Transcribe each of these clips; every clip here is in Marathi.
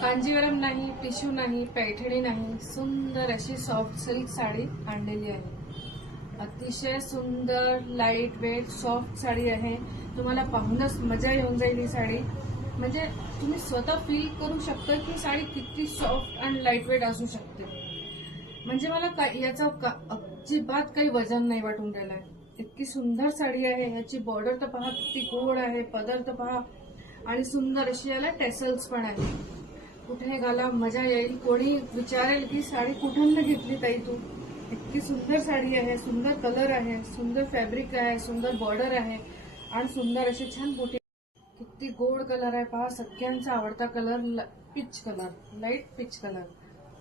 कांजीवरम नाही, टिश्यू नाही, पैठणी नाही, सुंदर अशी सॉफ्ट सिल्क साडी आणलेली आहे. अतिशय सुंदर लाईट वेट सॉफ्ट साडी आहे. तुम्हाला पाहूनच मजा येऊन जाईल ही साडी. म्हणजे तुम्ही स्वतः फील करू शकता की साडी किती सॉफ्ट आणि लाईट वेट असू शकते. म्हणजे मला याचा अजिबात काही वजन नाही वाटून राहिलाय. इतकी सुंदर साडी आहे. याची बॉर्डर तर पहा किती गोड आहे, पदर तर पहा, आणि सुंदर अशी याला टेसल्स पण आहे. कुठे घाला मजा येईल. कोणी विचारेल की साडी कुठून घेतली ताई तू. इतकी सुंदर साडी आहे, सुंदर कलर आहे, सुंदर फॅब्रिक आहे, सुंदर बॉर्डर आहे आणि सुंदर असे छान बुटी. किती गोड कलर आहे पहा. सगळ्यांचा आवडता colour peach colour, light peach colour.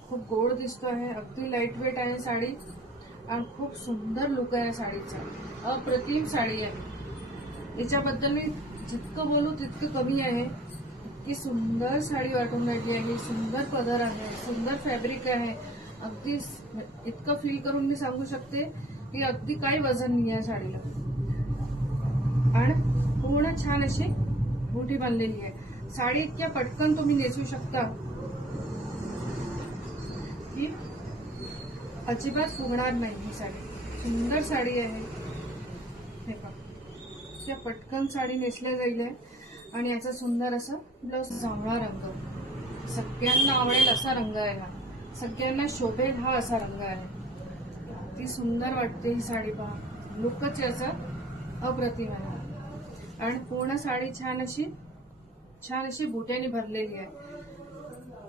खूप गोड दिसतो आहे. अगदी लाईट वेट आहे साडी आणि खूप सुंदर लुक आहे साडीचा. अप्रतिम साडी आहे. याच्याबद्दल मी जितकं बोलू तितकं कमी आहे. इतकी सुंदर साडी वाटून राहिली आहे. सुंदर पदर आहे, सुंदर फॅब्रिक आहे. अगदी इतकं फील करून मी सांगू शकते की अगदी काही वजन नाही आहे साडीला. आणि पूर्ण छान अशी बुटी बांधलेली आहे. साडी इतक्या पटकन तुम्ही नेसू शकता की अजिबात फुगणार नाही ही साडी. सुंदर साडी आहे. हे पहा, त्या पटकन साडी नेसल्या जाईल. आणि याचा सुंदर असा ब्लाउज, जांभळा रंग, सगळ्यांना आवडेल असा रंग आहे हा. सगळ्यांना शोभेल हा असा रंग आहे. ती सुंदर वाटते ही साडी पहा. लुकच याचा अप्रतिम आहे. आणि पूर्ण साडी छान अशी बुट्याने भरलेली आहे.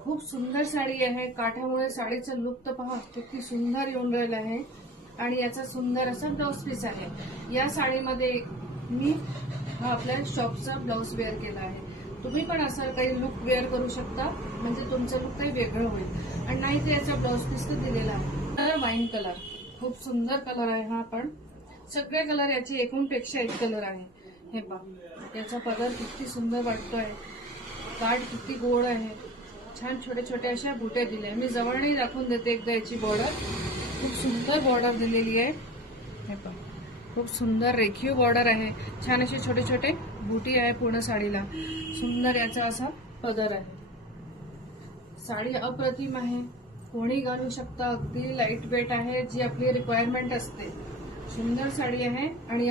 खूप सुंदर साडी आहे. काठामुळे साडीचं लुक तर पहा किती सुंदर येऊन राहिलं आहे. आणि याचा सुंदर असा ब्लाउज पीस आहे. या साडीमध्ये मी हा आपल्या शॉपचा ब्लाउज वेअर केला आहे. तुम्ही पण असं काही लुक वेअर करू शकता, म्हणजे तुमचं लुक काही वेगळं होईल. आणि नाही तर याचा ब्लाउज पीस तर दिलेला आहे. वाईन कलर, खूप सुंदर कलर आहे हा. पण सगळे कलर याचे एकूणपेक्षा एक कलर आहे. हे पहा, याचा पदर किती सुंदर वाटतोय. काठ किती गोड आहे. छान छोटे छोटे अशा बुट्या दिल्या. मी जवळही दाखवून देते एकदा याची बॉर्डर. खूप सुंदर बॉर्डर दिलेली आहे. हे पहा, खूप सुंदर रेखीव बॉर्डर आहे. छान असे छोटे छोटे बुटी आहे पूर्ण साडीला. सुंदर याचा असा पदर आहे. साडी अप्रतिम आहे. कोणी घालू शकता. अगदी लाईट वेट आहे, जी आपली रिक्वायरमेंट असते. सुंदर साडी आहे. आणि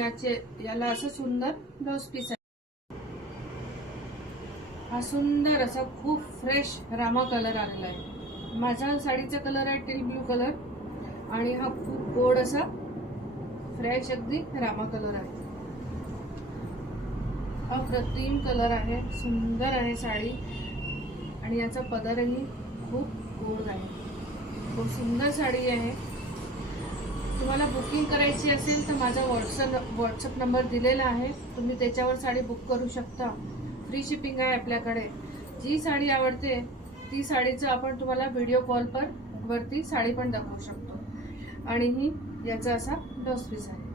याला असं सुंदर ब्लाउज पीस आहे. हा सुंदर असा खूप फ्रेश रामा कलर आलेला आहे. माझ्या साडीचा कलर आहे टिल ब्लू कलर. आणि हा खूप गोड असा फ्रेश अगदी रामा कलर आहे. अप्रतिम कलर आहे. सुंदर आहे साडी. आणि याचा पदरही खूप गोड आहे. खूप सुंदर साडी आहे. तुम्हाला बुकिंग करायची असेल तर माझा व्हॉट्सअप नंबर दिलेला आहे. तुम्ही त्याच्यावर साडी बुक करू शकता. फ्री शिपिंग आहे आपल्याकडे. जी साडी आवडते ती साडीचं आपण तुम्हाला व्हिडिओ कॉल वरती साडी पण दाखवू शकतो. आणि ही याचा असा ब्लाउज पीस आहे.